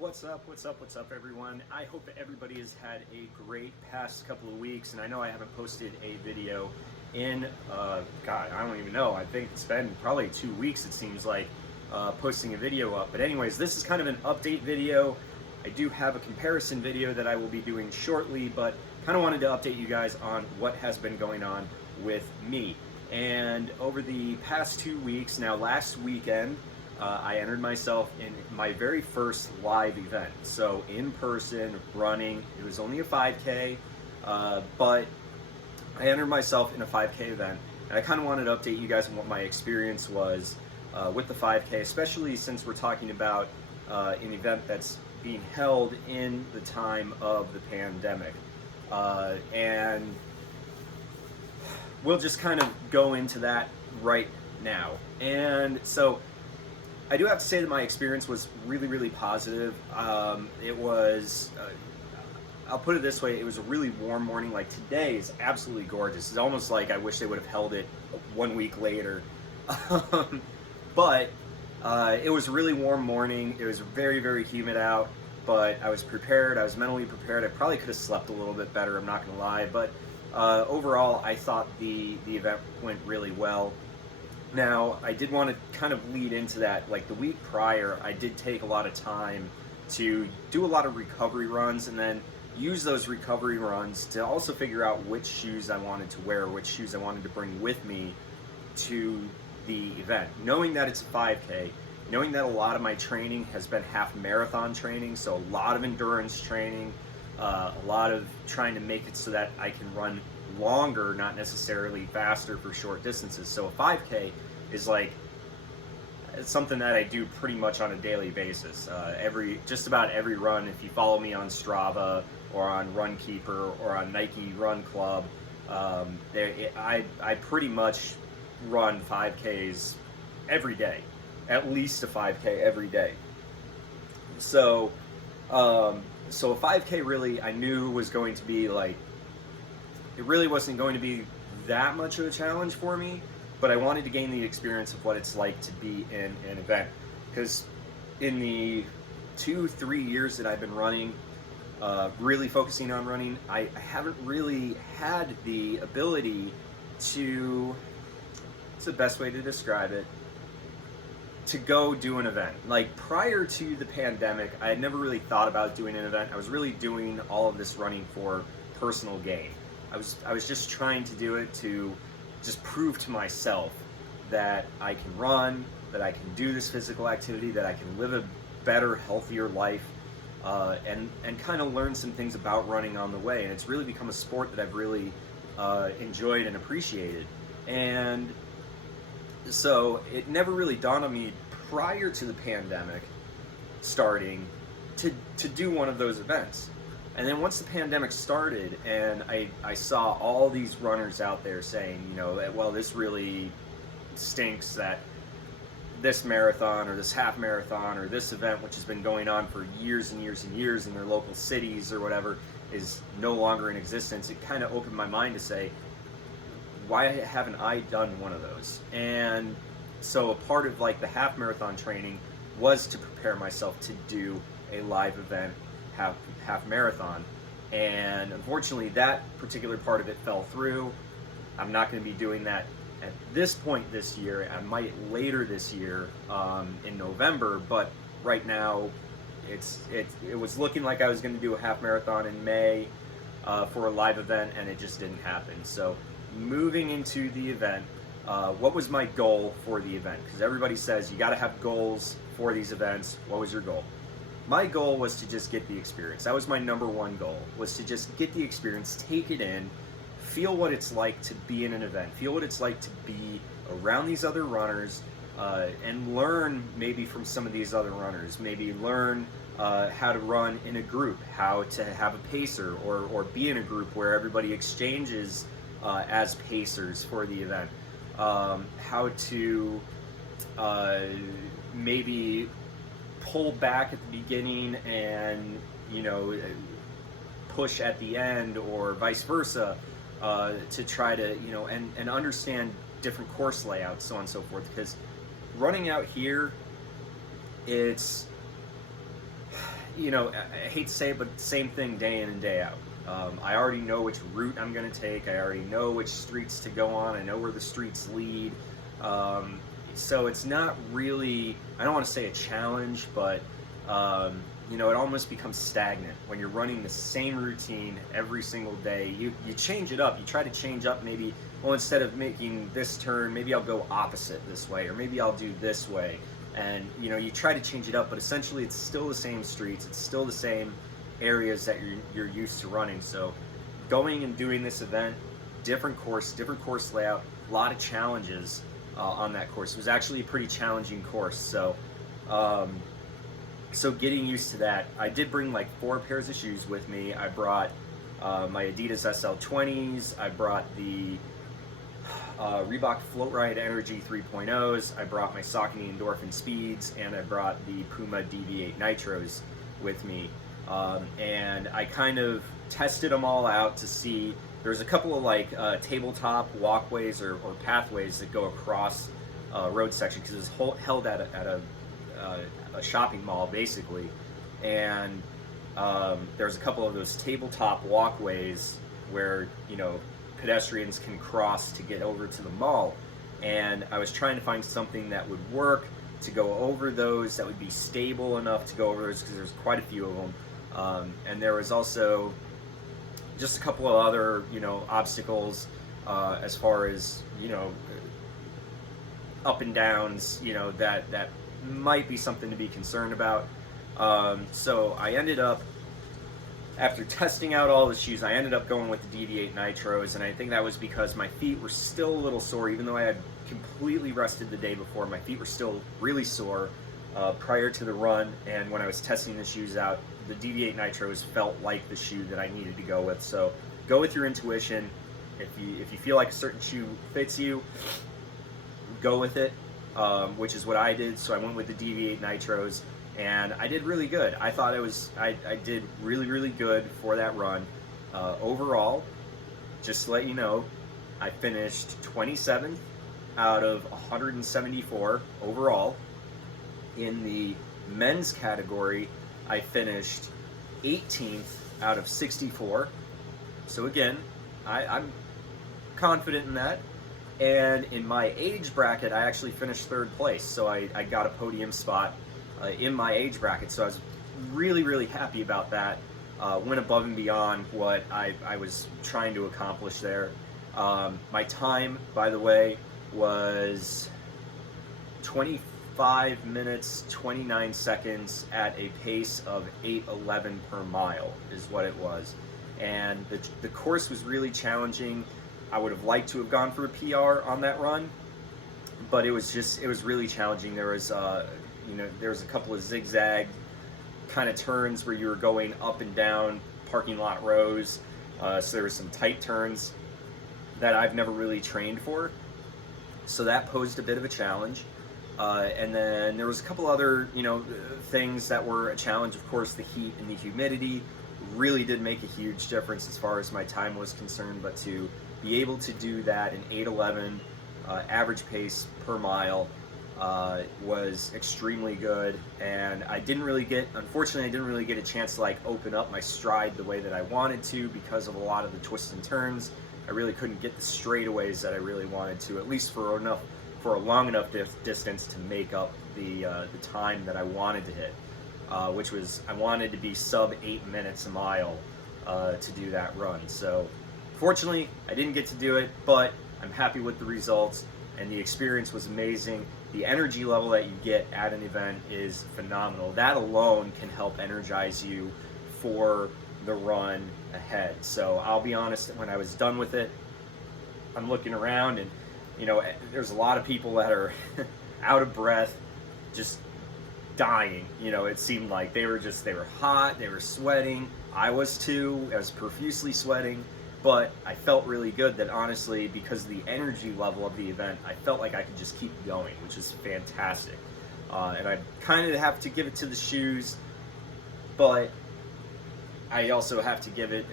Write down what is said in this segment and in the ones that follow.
What's up? What's up? What's up, everyone? I hope that everybody has had a great past couple of weeks, and I know I haven't posted a video in, God, I don't even know. I think it's been probably 2 weeks, it seems like, posting a video up. But anyways, this is kind of an update video. I do have a comparison video that I will be doing shortly, but kind of wanted to update you guys on what has been going on with me. And over the past 2 weeks, now last weekend, I entered myself in my very first live event. So in person, running, it was only a 5K, but I entered myself in a 5K event. And I kind of wanted to update you guys on what my experience was with the 5K, especially since we're talking about an event that's being held in the time of the pandemic. And we'll just kind of go into that right now. And so I do have to say that my experience was really, really positive. It was, I'll put it this way, it was a really warm morning. Like today is absolutely gorgeous. It's almost like I wish they would have held it 1 week later. But it was a really warm morning. It was very, very humid out, but I was prepared. I was mentally prepared. I probably could have slept a little bit better, I'm not gonna lie. But overall, I thought the event went really well. Now, I did want to kind of lead into that. Like the week prior, I did take a lot of time to do a lot of recovery runs and then use those recovery runs to also figure out which shoes I wanted to wear, which shoes I wanted to bring with me to the event. Knowing that it's a 5K, knowing that a lot of my training has been half marathon training, so a lot of endurance training, a lot of trying to make it so that I can run longer, not necessarily faster for short distances. So a 5K is like, it's something that I do pretty much on a daily basis. Just about every run, if you follow me on Strava or on Runkeeper or on Nike Run Club, I pretty much run 5Ks every day, at least a 5K every day. So a 5K really I knew was going to be like, it really wasn't going to be that much of a challenge for me, but I wanted to gain the experience of what it's like to be in an event. Because in the 2-3 years that I've been running, really focusing on running, I haven't really had the ability to, it's the best way to describe it, to go do an event. Like prior to the pandemic, I had never really thought about doing an event. I was really doing all of this running for personal gain. I was just trying to do it to just prove to myself that I can run, that I can do this physical activity, that I can live a better, healthier life, and kind of learn some things about running on the way. And it's really become a sport that I've really enjoyed and appreciated. And so it never really dawned on me prior to the pandemic starting to do one of those events. And then once the pandemic started and I saw all these runners out there saying, you know, well, this really stinks that this marathon or this half marathon or this event, which has been going on for years and years and years in their local cities or whatever, is no longer in existence. It kind of opened my mind to say, why haven't I done one of those? And so a part of like the half marathon training was to prepare myself to do a live event, half marathon. And unfortunately that particular part of it fell through. I'm not going to be doing that at this point this year. I might later this year in November, but right now it was looking like I was going to do a half marathon in May for a live event, and it just didn't happen. So moving into the event, what was my goal for the event? Because everybody says you got to have goals for these events. What was your goal? My goal was to just get the experience. That was my number one goal, was to just get the experience, take it in, feel what it's like to be in an event, feel what it's like to be around these other runners, and learn maybe from some of these other runners, maybe learn how to run in a group, how to have a pacer or be in a group where everybody exchanges as pacers for the event, how to maybe pull back at the beginning and, you know, push at the end, or vice versa, to try to, you know, and understand different course layouts, so on and so forth. Because running out here, it's I hate to say it, but same thing day in and day out. I already know which route I'm going to take. I already know which streets to go on. I know where the streets lead. So it's not really, I don't want to say a challenge, but it almost becomes stagnant when you're running the same routine every single day. You change it up. You try to change up, maybe, well, instead of making this turn, maybe I'll go opposite this way, or maybe I'll do this way. And you try to change it up, but essentially it's still the same streets, it's still the same areas that you're used to running. So going and doing this event, different course layout, a lot of challenges on that course. It was actually a pretty challenging course. So getting used to that. I did bring like 4 pairs of shoes with me. I brought my Adidas SL20s. I brought the Reebok Float Ride Energy 3.0s. I brought my Saucony Endorphin Speeds, and I brought the Puma DV8 Nitros with me. And I kind of tested them all out to see. There's a couple of like tabletop walkways or pathways that go across road section, because it's held at a shopping mall basically, and there's a couple of those tabletop walkways where pedestrians can cross to get over to the mall, and I was trying to find something that would work to go over those, that would be stable enough to go over those, because there's quite a few of them, and there was also just a couple of other obstacles as far as up and downs that might be something to be concerned about. So I ended up, after testing out all the shoes, I ended up going with the DV8 Nitros, and I think that was because my feet were still a little sore. Even though I had completely rested the day before, my feet were still really sore prior to the run, and when I was testing the shoes out, the DV8 Nitros felt like the shoe that I needed to go with. So go with your intuition. If you feel like a certain shoe fits you, go with it, which is what I did. So I went with the DV8 Nitros, and I did really good. I thought I did really good for that run. Overall, just to let you know, I finished 27th out of 174 overall. In the men's category, I finished 18th out of 64. So again, I'm confident in that. And in my age bracket, I actually finished 3rd place. So I got a podium spot in my age bracket. So I was really happy about that. Went above and beyond what I was trying to accomplish there. My time, by the way, was 25 minutes, 29 seconds at a pace of 8:11 per mile is what it was. And the course was really challenging. I would have liked to have gone for a PR on that run, but it was really challenging. There was there was a couple of zigzag kind of turns where you were going up and down parking lot rows. So there were some tight turns that I've never really trained for. So that posed a bit of a challenge. And then there was a couple other, things that were a challenge. Of course, the heat and the humidity really did make a huge difference as far as my time was concerned. But to be able to do that in 8:11 average pace per mile was extremely good. And unfortunately, I didn't really get a chance to open up my stride the way that I wanted to because of a lot of the twists and turns. I really couldn't get the straightaways that I really wanted to, at least for a long enough distance to make up the time that I wanted to hit, which was, I wanted to be sub 8 minutes a mile to do that run. So fortunately, I didn't get to do it, but I'm happy with the results, and the experience was amazing. The energy level that you get at an event is phenomenal. That alone can help energize you for the run ahead. So I'll be honest, when I was done with it, I'm looking around, and there's a lot of people that are out of breath, just dying. It seemed like they were hot, they were sweating. I was too. I was profusely sweating, but I felt really good that, honestly, because of the energy level of the event, I felt like I could just keep going, which is fantastic. And I kind of have to give it to the shoes, but I also have to give it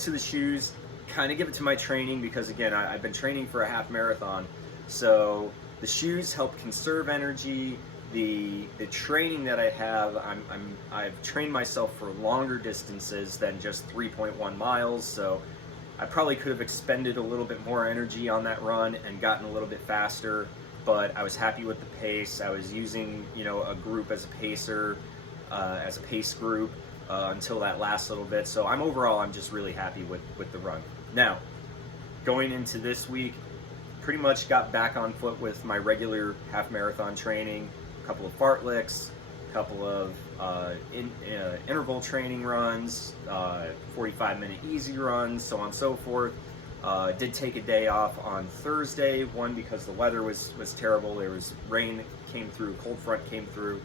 to the shoes, kind of give it to my training, because again, I've been training for a half marathon. So the shoes help conserve energy. the training that I have, I've trained myself for longer distances than just 3.1 miles, so I probably could have expended a little bit more energy on that run and gotten a little bit faster, but I was happy with the pace. I was using, you know, a group as a pacer, as a pace group, until that last little bit. So I'm just really happy with the run. Now, going into this week, pretty much got back on foot with my regular half marathon training, a couple of fartleks, a couple of interval training runs, 45-minute easy runs, so on and so forth. Did take a day off on Thursday, one because the weather was terrible. There was rain that came through, cold front came through,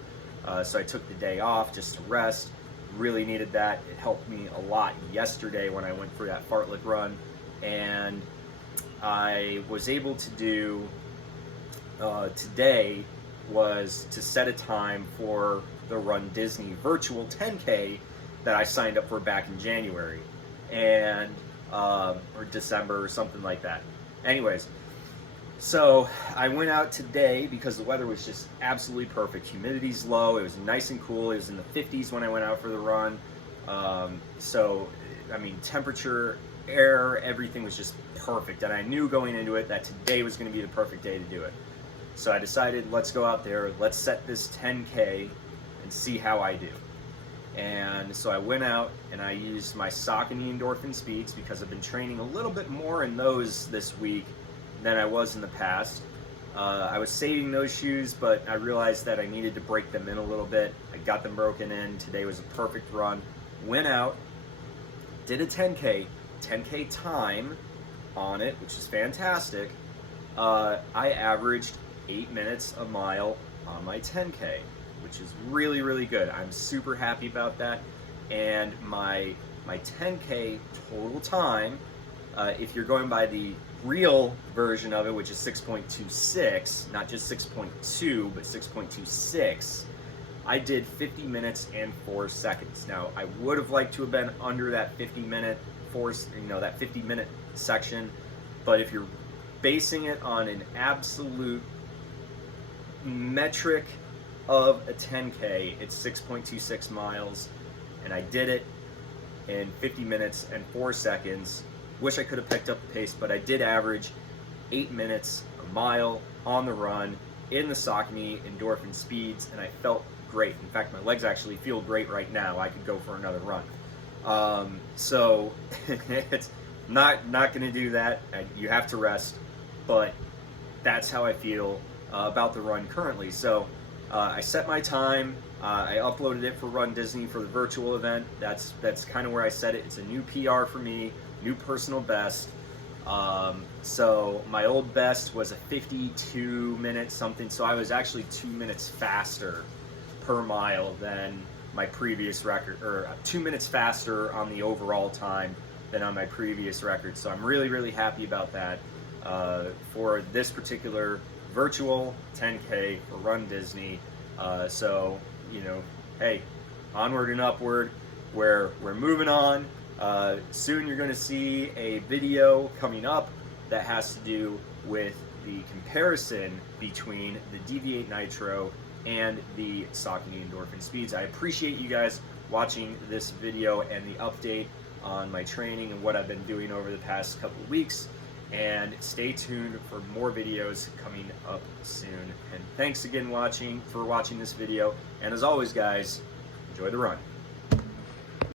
so I took the day off just to rest. Really needed that. It helped me a lot yesterday when I went for that fartlek run, and I was able to do today was to set a time for the Run Disney virtual 10K that I signed up for back in January, and or December or something like that. Anyways, so I went out today because the weather was just absolutely perfect. Humidity's low. It was nice and cool. It was in the 50s when I went out for the run. So, I mean, temperature, air, everything was just perfect. And I knew going into it that today was going to be the perfect day to do it. So I decided, let's go out there, let's set this 10K and see how I do. And so I went out and I used my Saucony Endorphin Speeds because I've been training a little bit more in those this week than I was in the past. I was saving those shoes, but I realized that I needed to break them in a little bit. I got them broken in. Today was a perfect run. Went out, did a 10K time on it, which is fantastic. I averaged 8 minutes a mile on my 10K, which is really, really good. I'm super happy about that. And my 10K total time, if you're going by the real version of it, which is 6.26, not just 6.2, but 6.26, I did 50 minutes and 4 seconds. Now, I would have liked to have been under that 50-minute that 50-minute section, but if you're basing it on an absolute metric of a 10K, it's 6.26 miles, and I did it in 50 minutes and 4 seconds. Wish I could have picked up the pace, but I did average 8 minutes a mile on the run in the Saucony Endorphin Speeds, and I felt great. In fact, my legs actually feel great right now. I could go for another run. So it's not going to do that. You have to rest, but that's how I feel about the run currently. So I set my time. I uploaded it for Run Disney for the virtual event. That's kind of where I set it. It's a new PR for me, new personal best. So my old best was a 52-minute something. So I was actually 2 minutes faster per mile than my previous record, or 2 minutes faster on the overall time than on my previous record. So I'm really, really happy about that for this particular virtual 10K for Run Disney. So, you know, hey, onward and upward, we're moving on. Soon you're going to see a video coming up that has to do with the comparison between the Deviate Nitro and the Saucony Endorphin Speeds. I appreciate you guys watching this video and the update on my training and what I've been doing over the past couple of weeks. And stay tuned for more videos coming up soon. And thanks again for watching this video. And as always, guys, enjoy the run.